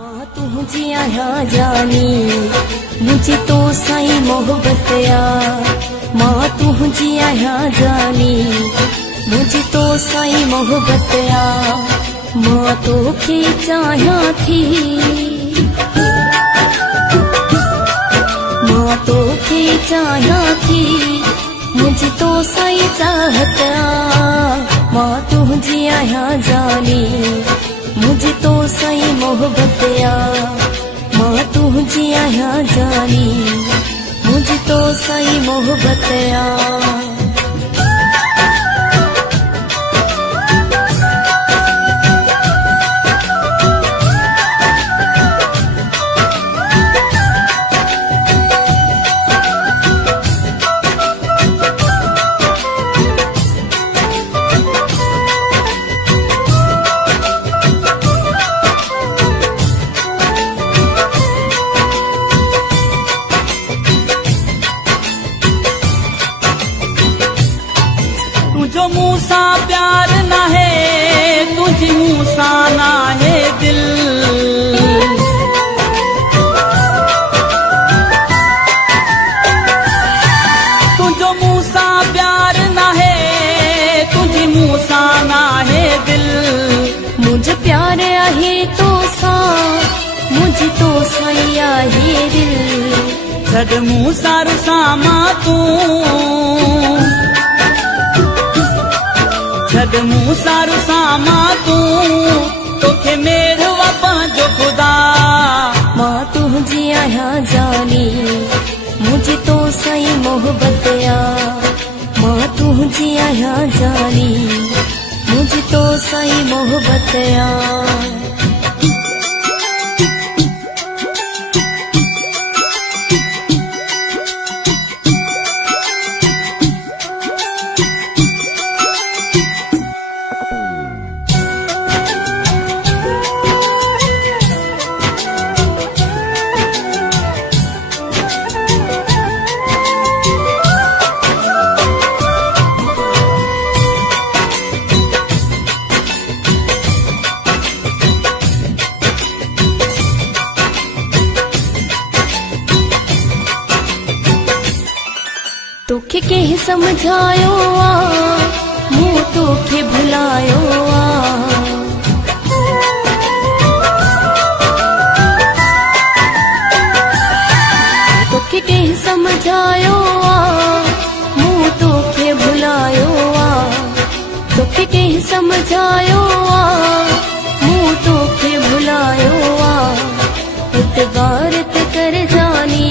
माँ तुझी आया जानी मुझे तो साई मोहब्बत या माँ तुझी आया जानी मुझे तो साई मोहब्बत या माँ तो के चाहा थी माँ तो के चाहा थी मुझे तो साई चाहत माँ तुझी आया जानी मुझे तो साई मोहब्बत या माँ तुझी आया जानी मुझे तो साई मोहब्बत या तुझो मूसा प्यार ना है तुझी मूसा ना है दिल तुझो मूसा प्यार ना है तुझी मूसा ना है दिल मुझे प्यार आहे तो सा मुझे तो साई आहे दिल छड मूसा रुसामा तू छड मूसा रुसामा तू तोखे मेरवा पंहिंजो खुदा माँ तुझी आया जानी मुझे तो साई मोहब्बत या माँ तुझी आया जानी मुझे तो साई मोहब्बत या तोखे के समझायो मुँह तोखे भुलायो तोखे के समझायो मुँह तोखे भुलायो तोखे के समझायो मुँह तोखे भुलायो इतबारत कर जानी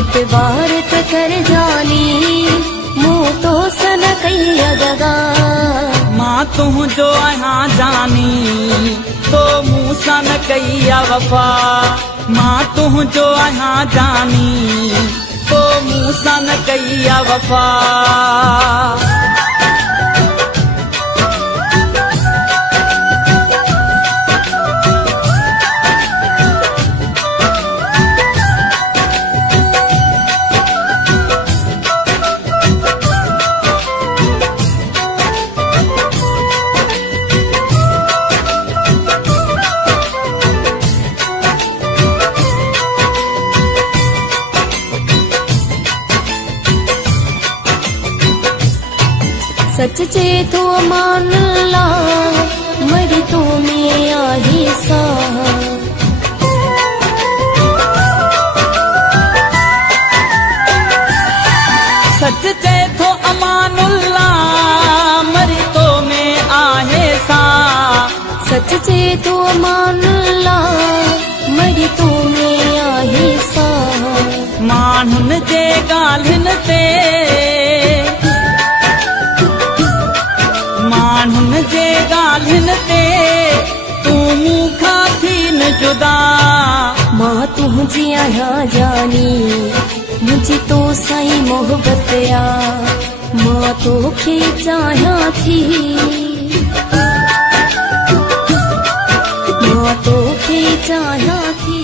इतबारत कर जानी मुँह तो सन कैया दगा माँ तुझो यहाँ जानी तो मूसा न कैया वफा माँ तुझो यहाँ जानी तो मूसा न कैया वफा सच चे तो मान ला मरी तो में आही सा सच चे तो अमानुल्ला मरी तो में आहे सा सच चे तो मान ला मरी तो में आही सा माण्हुनि जे ॻाल्हियुनि ते माण्हुनि जे ॻाल्हियुनि ते तूं मूंखां थी न जुदा माँ तुझी आया जानी मुझे तो साई मोहब्बत या माँ तोखे चाहा थी माँ तोखे चाहा थी।